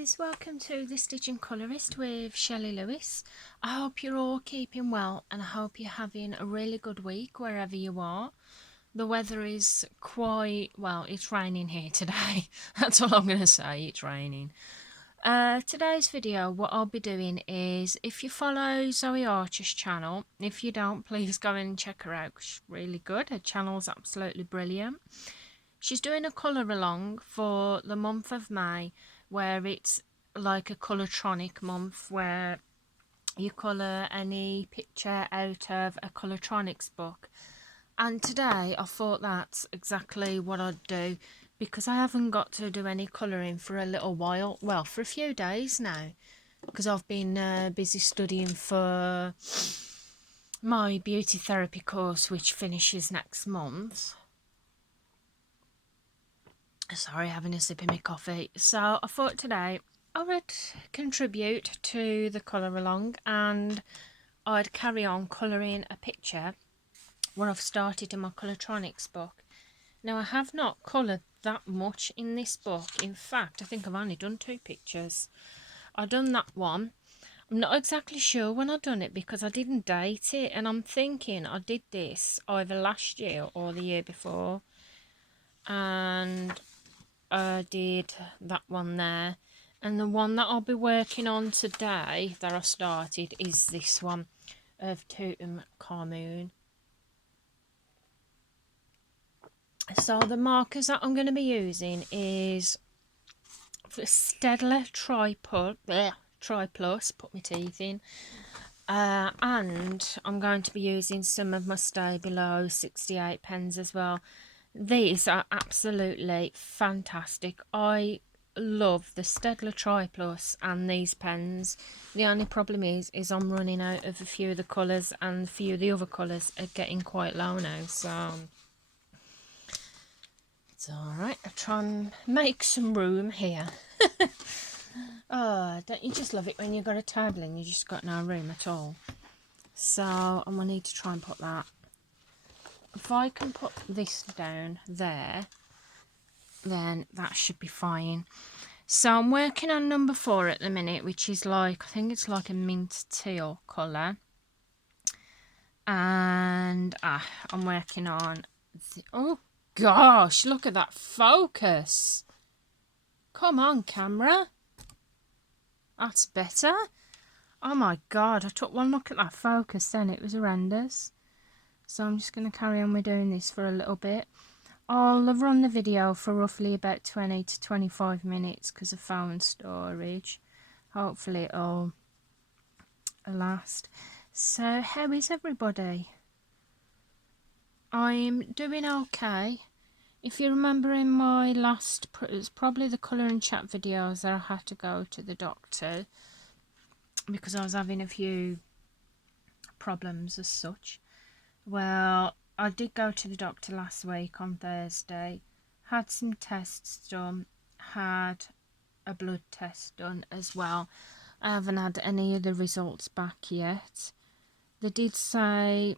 guys, welcome to the Stitching Colourist with Shelley Lewis. I hope you're all keeping well and I hope you're having a really good week wherever you are. The weather is quite, well, it's raining here today. That's all I'm going to say, it's raining. Today's video, what I'll be doing is, if you follow Zoe Archer's channel, if you don't, please go and check her out. She's really good, her channel's absolutely brilliant. She's doing a colour along for the month of May, where it's like a Colourtronic month where you colour any picture out of a Colourtronics book. And today I thought that's exactly what I'd do, because I haven't got to do any colouring for a little while, well, for a few days now, because I've been busy studying for my beauty therapy course, which finishes next month. Sorry, having a sip of my coffee. So I thought today I would contribute to the colour along and I'd carry on colouring a picture where I've started in my Colourtronics book. Now, I have not coloured that much in this book. In fact, I think I've only done 2 pictures. I've done that one. I'm not exactly sure when I've done it because I didn't date it, and I'm thinking I did this either last year or the year before. And I did that one there, and the one that I'll be working on today that I started is this one of Tutankhamun. So the markers that I'm going to be using is Staedtler Tri-Plus, put my teeth in, and I'm going to be using some of my Stay Below 68 pens as well. These are absolutely fantastic. I love the Staedtler Tri-Plus and these pens. The only problem is I'm running out of a few of the colours, and a few of the other colours are getting quite low now, so it's alright. I'll try and make some room here. Oh, don't you just love it when you've got a table and you just got no room at all? So I'm going to need to try and put that. If I can put this down there, then that should be fine. So I'm working on number 4 at the minute, which is like, I think it's like a mint teal colour. And I'm working on, oh gosh, look at that focus. Come on, camera. That's better. Oh my god, I took one look at that focus then, it was horrendous. So I'm just going to carry on with doing this for a little bit. I'll run the video for roughly about 20 to 25 minutes because of phone storage. Hopefully it'll last. So how is everybody? I'm doing okay. If you remember in my last, it's probably the colour and chat videos, that I had to go to the doctor because I was having a few problems as such. Well, I did go to the doctor last week on Thursday, had some tests done, had a blood test done as well. I haven't had any of the results back yet. They did say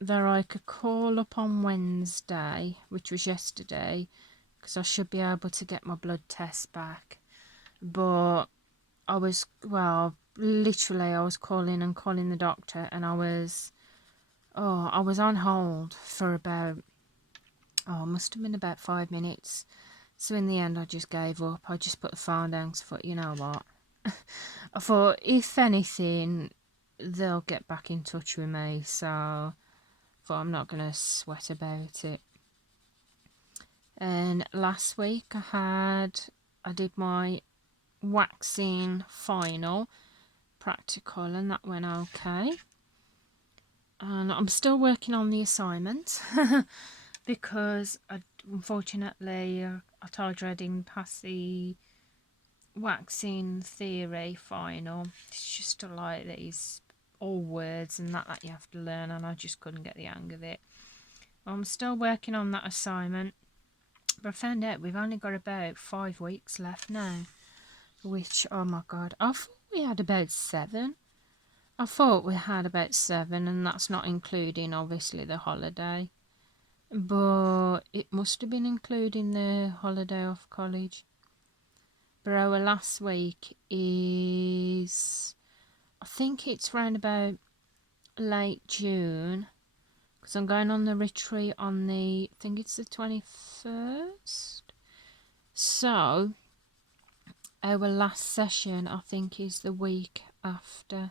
that I could call up on Wednesday, which was yesterday, because I should be able to get my blood test back. But I was, well, literally I was calling the doctor, and I was on hold for about, must have been about 5 minutes. So in the end, I just gave up. I just put the phone down because I thought, you know what? I thought, if anything, they'll get back in touch with me. So I thought, I'm not going to sweat about it. And last week, I did my waxing final practical, and that went okay. And I'm still working on the assignment because unfortunately I told you I didn't pass the waxing theory final. It's just like these all words and that you have to learn, and I just couldn't get the hang of it. I'm still working on that assignment, but I found out we've only got about 5 weeks left now, which, oh my god, I thought we had about 7. I thought we had about 7, and that's not including obviously the holiday, but it must have been including the holiday off college. but our last week is, I think it's round about late June, because I'm going on the retreat on the, I think it's the 21st. So our last session, I think, is the week after,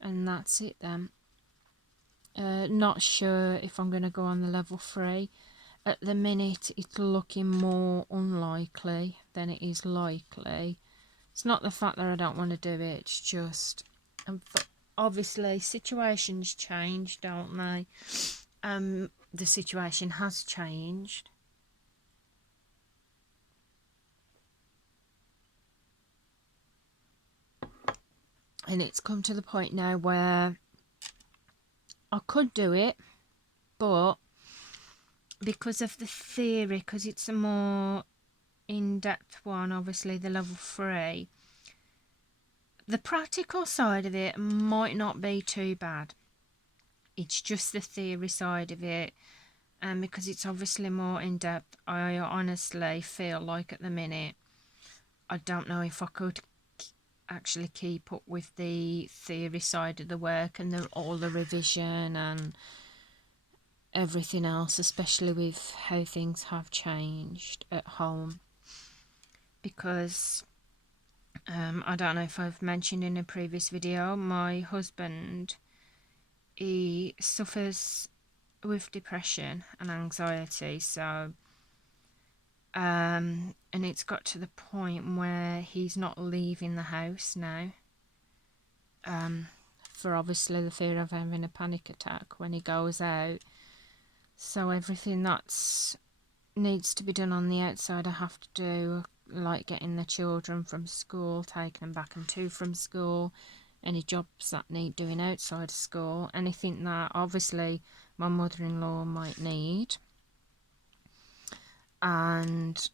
and that's it then. Not sure if I'm going to go on the level 3. At the minute, it's looking more unlikely than it is likely. It's not the fact that I don't want to do it, it's just, obviously, situations change, don't they? The situation has changed. And it's come to the point now where I could do it, but because of the theory, because it's a more in-depth one, obviously the level 3, the practical side of it might not be too bad. It's just the theory side of it, and because it's obviously more in-depth, I honestly feel like at the minute I don't know if I could actually keep up with the theory side of the work and all the revision and everything else, especially with how things have changed at home. Because I don't know if I've mentioned in a previous video, my husband, he suffers with depression and anxiety, so and it's got to the point where he's not leaving the house now, for obviously the fear of having a panic attack when he goes out. So everything that's needs to be done on the outside I have to do, like getting the children from school, taking them back and to from school, any jobs that need doing outside of school, anything that obviously my mother-in-law might need. And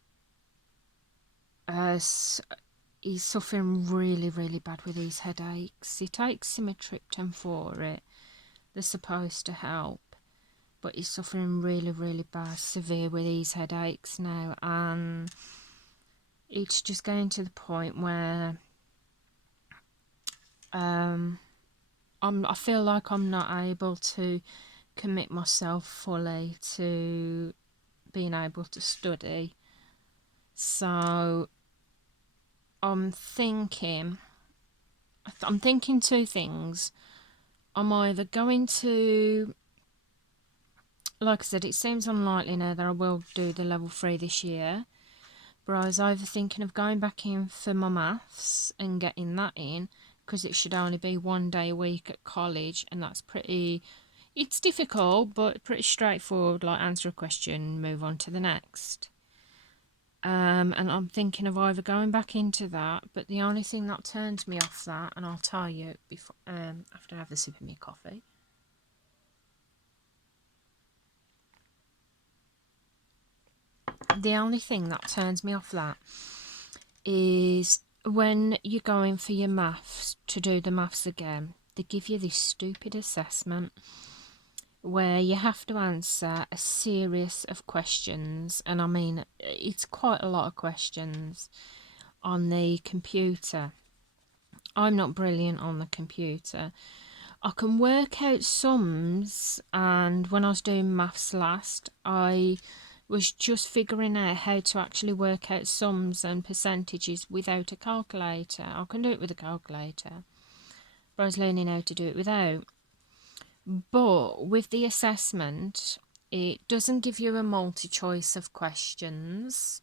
he's suffering really, really bad with these headaches. He takes Sumatriptan for it. They're supposed to help, but he's suffering really, really bad, severe with these headaches now, and it's just getting to the point where I feel like I'm not able to commit myself fully to being able to study. So I'm thinking two things. I'm either going to, like I said, it seems unlikely now that I will do the level 3 this year, but I was either thinking of going back in for my maths and getting that in, because it should only be 1 day a week at college, and that's pretty, it's difficult but pretty straightforward, like answer a question, move on to the next. And I'm thinking of either going back into that, but the only thing that turns me off that, and I'll tell you before after I have a sip of my coffee, the only thing that turns me off that is when you're going for your maths to do the maths again, they give you this stupid assessment where you have to answer a series of questions, and I mean it's quite a lot of questions on the computer. I'm not brilliant on the computer. I can work out sums, and when I was doing maths last, I was just figuring out how to actually work out sums and percentages without a calculator. I can do it with a calculator, but I was learning how to do it without. But with the assessment, it doesn't give you a multi-choice of questions,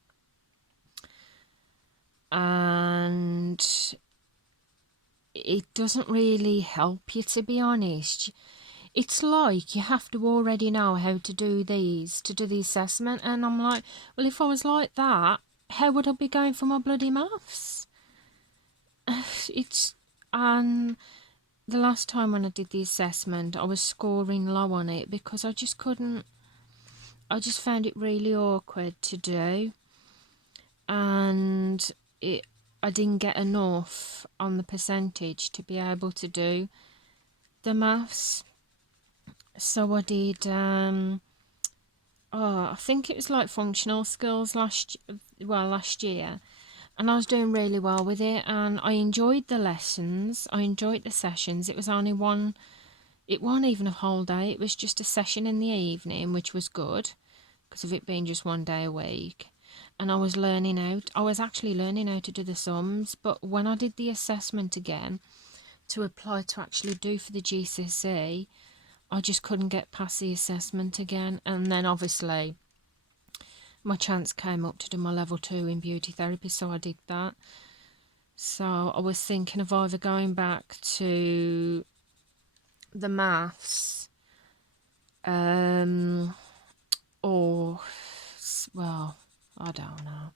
and it doesn't really help you, to be honest. It's like you have to already know how to do these to do the assessment, and I'm like, well, if I was like that, how would I be going for my bloody maths? It's, and the last time when I did the assessment, I was scoring low on it because I just couldn't, I just found it really awkward to do, and I didn't get enough on the percentage to be able to do the maths. So I did, I think it was like functional skills last year, and I was doing really well with it, and I enjoyed the lessons, I enjoyed the sessions. It was only one, it wasn't even a whole day, it was just a session in the evening, which was good because of it being just one day a week. And I was actually learning how to do the sums, but when I did the assessment again to apply to actually do for the GCSE, I just couldn't get past the assessment again. And then obviously my chance came up to do my level 2 in beauty therapy, so I did that. So I was thinking of either going back to the maths, or, well, I don't know,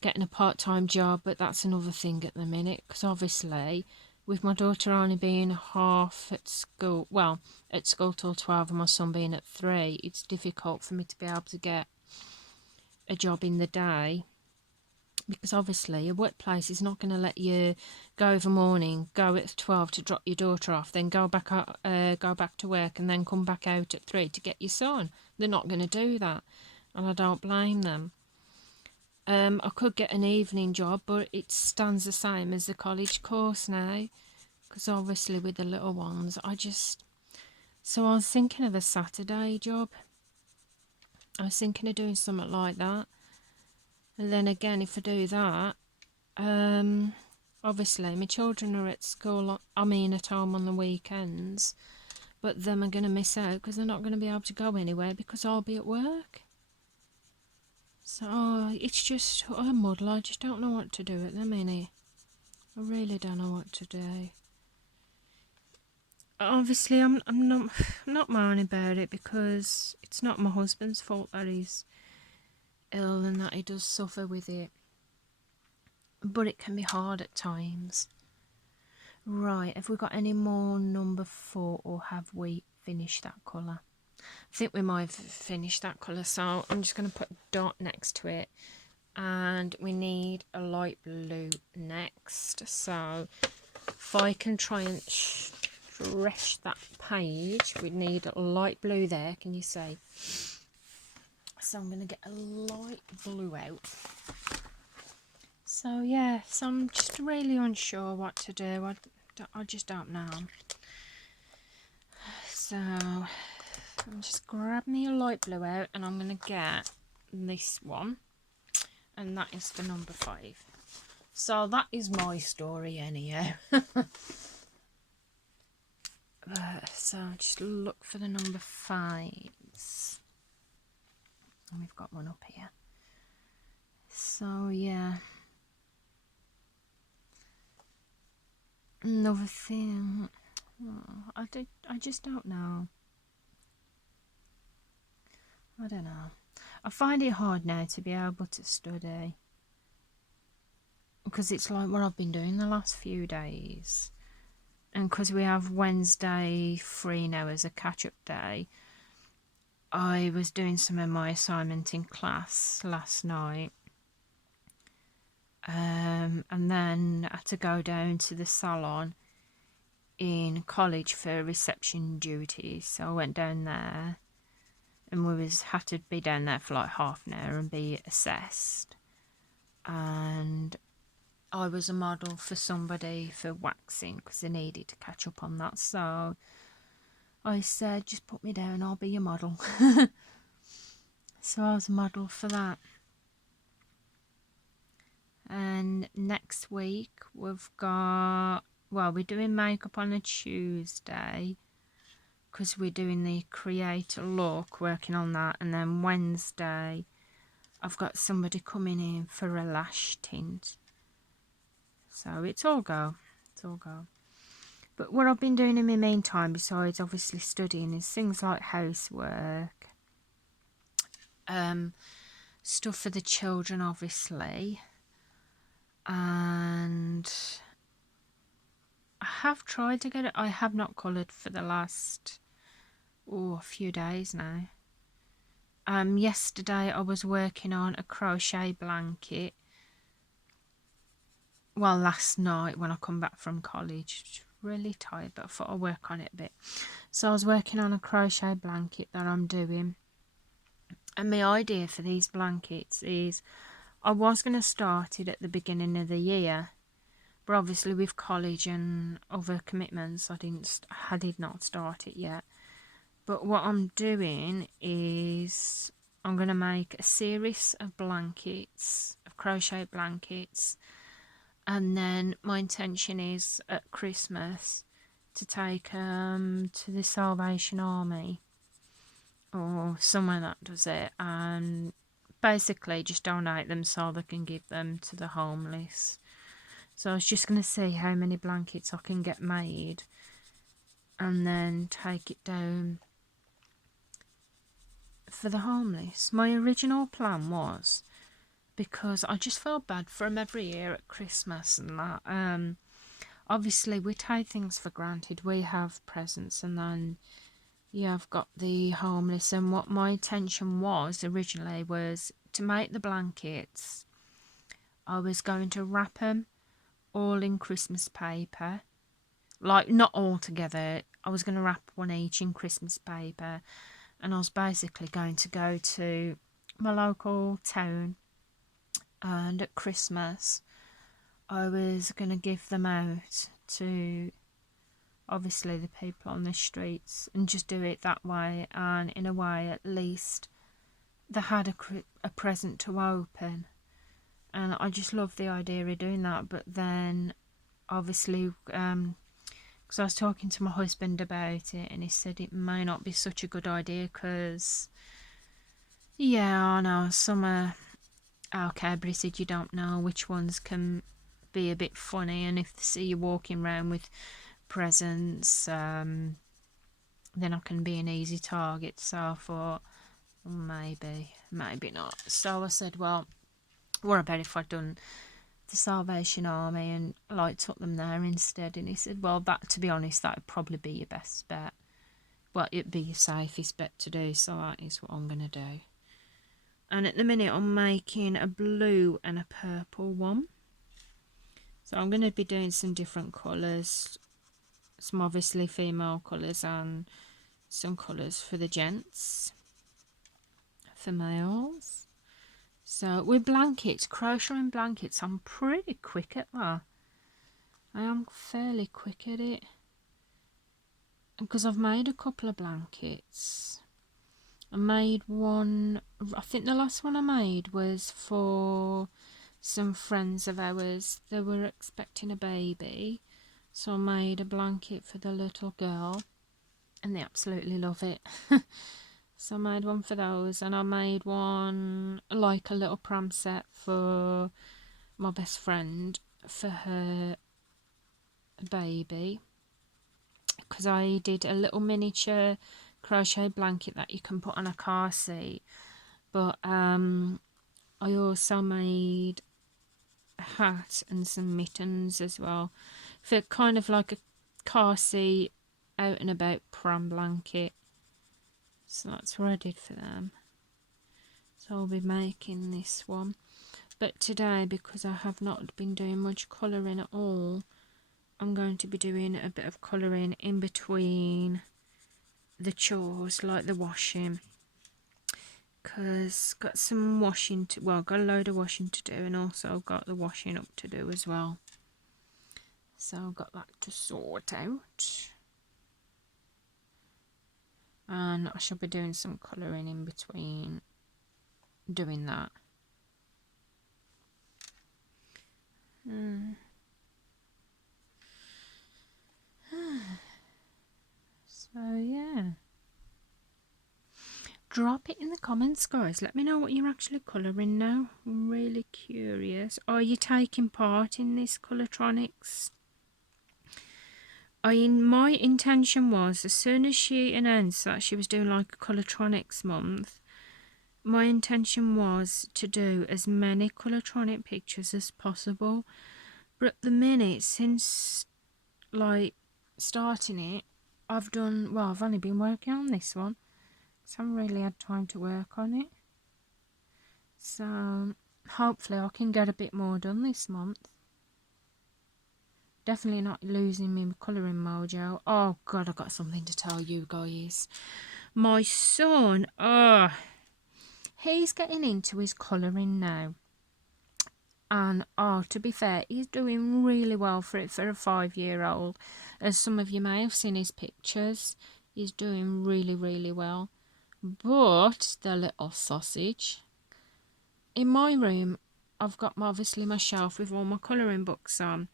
getting a part-time job, but that's another thing at the minute, because obviously with my daughter only being half at school, well, at school till 12, and my son being at 3, it's difficult for me to be able to get a job in the day, because obviously a workplace is not going to let you go over morning, go at 12 to drop your daughter off, then go back to work, and then come back out at 3 to get your son. They're not going to do that, and I don't blame them. I could get an evening job, but it stands the same as the college course now, because obviously with the little ones, so I was thinking of a Saturday job. I was thinking of doing something like that. And then again, if I do that, obviously my children are at school, at home on the weekends, but them are going to miss out because they're not going to be able to go anywhere because I'll be at work. So it's just a muddle. I just don't know what to do at the minute. I really don't know what to do. Obviously, I'm not moaning about it, because it's not my husband's fault that he's ill and that he does suffer with it. But it can be hard at times. Right, have we got any more number 4, or have we finished that colour? I think we might have finished that colour, so I'm just going to put a dot next to it. And we need a light blue next. So if I can try and stretch that page, we need a light blue there, can you see? So I'm going to get a light blue out. So yeah, so I'm just really unsure what to do. I just don't know. So I'm just grabbing me a light blue out, and I'm going to get this one, and that is for number 5. So that is my story anyhow. So just look for the number 5s. And we've got one up here. So yeah. Another thing. Oh, I just don't know. I don't know. I find it hard now to be able to study, because it's like what I've been doing the last few days. And because we have Wednesday free now as a catch-up day, I was doing some of my assignment in class last night. And then I had to go down to the salon in college for reception duties. So I went down there, and had to be down there for like half an hour and be assessed. And I was a model for somebody for waxing, because they needed to catch up on that. So I said, just put me down, I'll be your model. So I was a model for that. And next week we've got, well, we're doing makeup on a Tuesday, because we're doing the create a look, working on that. And then Wednesday I've got somebody coming in for a lash tint. So it's all go. But what I've been doing in my meantime, besides obviously studying, is things like housework, stuff for the children obviously, and I have tried to get it. I have not coloured for the last a few days now. Yesterday I was working on a crochet blanket. Well, last night when I come back from college, really tired, but I thought I'll work on it a bit. So I was working on a crochet blanket that I'm doing. And my idea for these blankets is I was going to start it at the beginning of the year, but obviously with college and other commitments, I did not start it yet. But what I'm doing is I'm going to make a series of blankets, of crochet blankets, and then my intention is at Christmas to take to the Salvation Army or somewhere that does it, and basically just donate them so they can give them to the homeless. So I was just going to see how many blankets I can get made and then take it down for the homeless. My original plan was, because I just felt bad for them every year at Christmas and that. Obviously we take things for granted. We have presents, and then I've got the homeless. And what my intention was originally was to make the blankets. I was going to wrap them all in Christmas paper, like not all together. I was going to wrap one each in Christmas paper, and I was basically going to go to my local town, and at Christmas I was going to give them out to obviously the people on the streets, and just do it that way, and in a way at least they had a present to open. And I just love the idea of doing that. But then obviously because I was talking to my husband about it, and he said it may not be such a good idea because I know some are okay, but he said you don't know which ones can be a bit funny, and if they see you walking around with presents, then I can be an easy target. So I thought, maybe not. So I said, well, what about if I'd done the Salvation Army and like took them there instead? And he said, well, that, to be honest, that would probably be your best bet. Well, it'd be your safest bet to do, so that is what I'm going to do. And at the minute I'm making a blue and a purple one. So I'm going to be doing some different colours, some obviously female colours and some colours for the gents, for males. So with blankets, crocheting blankets, I'm pretty quick at that. I am fairly quick at it, because I've made a couple of blankets. I made one, I think the last one I made was for some friends of ours. They were expecting a baby, so I made a blanket for the little girl, and they absolutely love it. So I made one for those, and I made one like a little pram set for my best friend for her baby, because I did a little miniature crochet blanket that you can put on a car seat. But I also made a hat and some mittens as well, for kind of like a car seat out and about pram blanket. So that's what I did for them. So I'll be making this one. But today, because I have not been doing much colouring at all, I'm going to be doing a bit of colouring in between the chores, like the washing, because got some washing to, well, got a load of washing to do, and also got the washing up to do as well. So I've got that to sort out, and I shall be doing some colouring in between doing that. So yeah, drop it in the comments, guys. Let me know what you're actually colouring now. I'm really curious. Are you taking part in this Colourtronics? My intention was, as soon as she announced that she was doing like a Colourtronics month, my intention was to do as many Colourtronic pictures as possible. But at the minute, since like starting it, I've only been working on this one, because I haven't really had time to work on it. So hopefully I can get a bit more done this month. Definitely not losing my colouring mojo. Oh god, I've got something to tell you guys. My son, he's getting into his colouring now. And oh, to be fair, he's doing really well for it for a 5-year-old. As some of you may have seen his pictures, he's doing really, really well. But the little sausage. In my room, I've got obviously my shelf with all my colouring books on.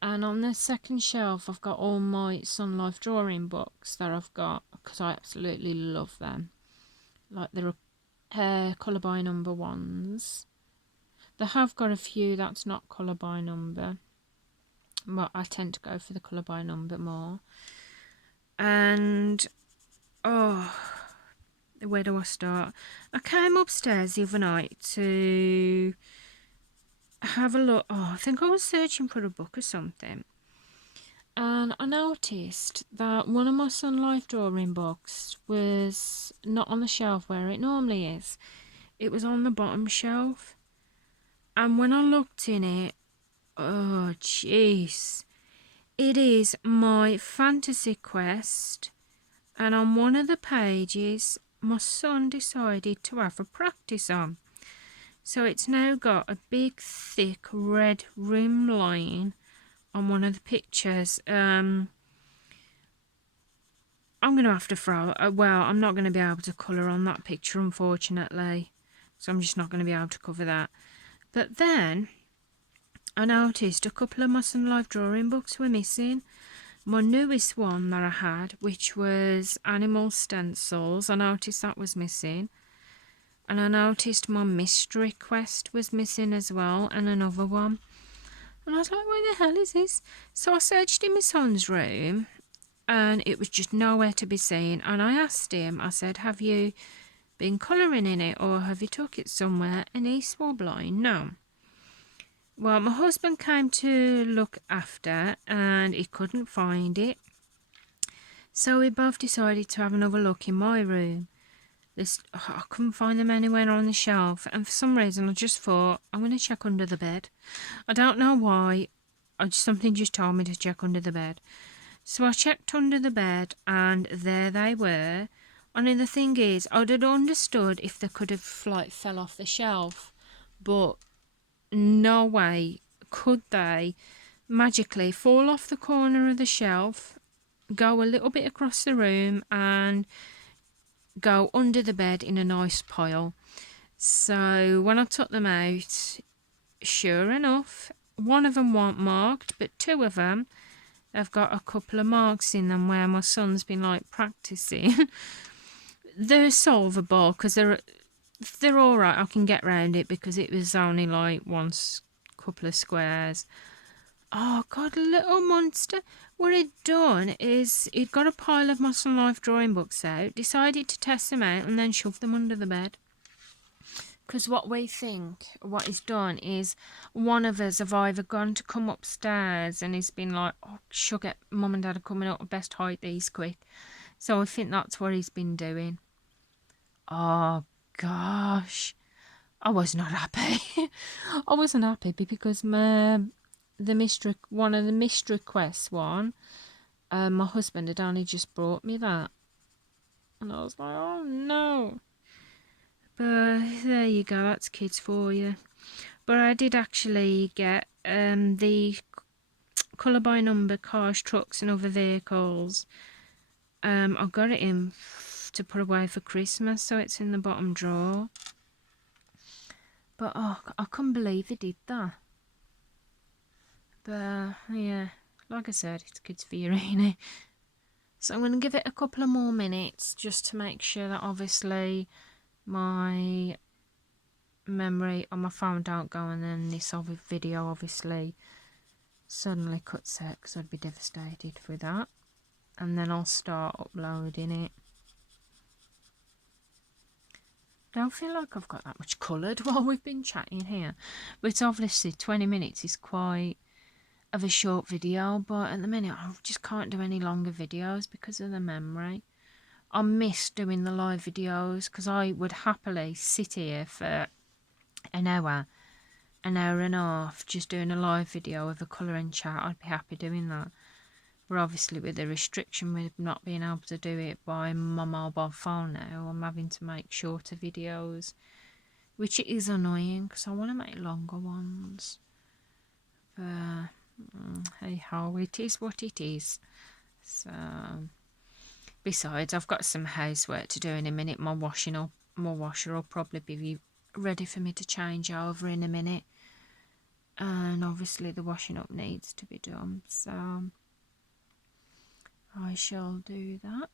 And on the second shelf, I've got all my Sun Life drawing books that I've got, because I absolutely love them. Like the colour by number ones. They have got a few that's not colour by number, but I tend to go for the colour by number more. And oh, where do I start? I came upstairs the other night to have a look. Oh, I think I was searching for a book or something, and I noticed that one of my Sun Life drawing books was not on the shelf where it normally is. It was on the bottom shelf, and when I looked in it, oh jeez, it is my fantasy quest, and on one of the pages my son decided to have a practice on. So it's now got a big thick red rim line on one of the pictures. I'm going to have to throw, well, I'm not going to be able to colour on that picture, unfortunately. So I'm just not going to be able to cover that. But then I noticed a couple of my Sun Life drawing books were missing. My newest one that I had, which was Animal Stencils, I noticed that was missing. And I noticed my Mystery Quest was missing as well, and another one. And I was like, where the hell is this? So I searched in my son's room, and it was just nowhere to be seen. And I asked him, I said, have you been colouring in it, or have you took it somewhere? And he swore blind, no. Well, my husband came to look after, and he couldn't find it. So we both decided to have another look in my room. I couldn't find them anywhere on the shelf, and for some reason I just thought, I'm going to check under the bed. I don't know why, something just told me to check under the bed. So I checked under the bed, and there they were. Only the thing is, I'd have understood if they could have like fell off the shelf, but no way could they magically fall off the corner of the shelf, go a little bit across the room, and go under the bed in a nice pile. So when I took them out, sure enough, one of them weren't marked, but two of them have got a couple of marks in them where my son's been like practicing. They're solvable because they're all right. I can get round it because it was only like couple of squares. Oh God, little monster. What he'd done is he'd got a pile of my Sun Life drawing books out, decided to test them out, and then shoved them under the bed. Because what he's done is one of us have either gone to come upstairs and he's been like, oh sugar, mum and dad are coming up, best hide these quick. So I think that's what he's been doing. Oh gosh, I was not happy. I wasn't happy because one of the mystery quests one, my husband had only just brought me that, and I was like, oh no. But there you go, that's kids for you. But I did actually get the colour by number cars, trucks and other vehicles. I got it in to put away for Christmas, so it's in the bottom drawer. But oh, I couldn't believe they did that. But yeah, like I said, it's kids for you, ain't it? So I'm going to give it a couple of more minutes just to make sure that obviously my memory on my phone don't go, and then this other video obviously suddenly cuts out, because I'd be devastated for that. And then I'll start uploading it. Don't feel like I've got that much coloured while we've been chatting here, but obviously 20 minutes is quite of a short video, but at the minute I just can't do any longer videos because of the memory. I miss doing the live videos because I would happily sit here for an hour and a half just doing a live video of a colouring chat. I'd be happy doing that. But obviously with the restriction with not being able to do it by my mobile phone now, I'm having to make shorter videos, which is annoying because I want to make longer ones. But hey ho, it is what it is. So besides, I've got some housework to do in a minute. My washer will probably be ready for me to change over in a minute, and obviously the washing up needs to be done, so I shall do that.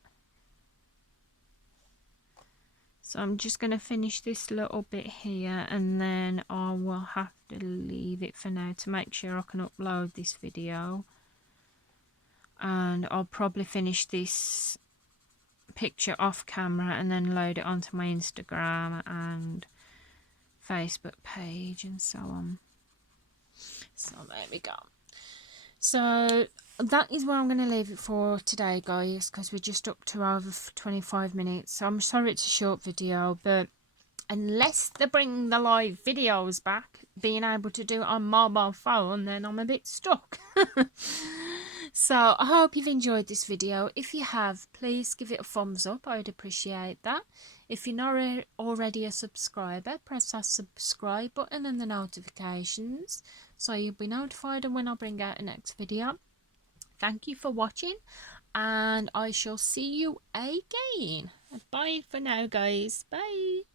So I'm just going to finish this little bit here, and then I will have to leave it for now to make sure I can upload this video. And I'll probably finish this picture off camera and then load it onto my Instagram and Facebook page and so on. So there we go. So that is where I'm going to leave it for today, guys, because we're just up to over 25 minutes. So I'm sorry it's a short video, but unless they bring the live videos back, being able to do it on mobile phone, then I'm a bit stuck. So I hope you've enjoyed this video. If you have, please give it a thumbs up. I'd appreciate that. If you're not already a subscriber, press that subscribe button and the notifications so you'll be notified when I bring out the next video. Thank you for watching, and I shall see you again. Bye for now, guys. Bye.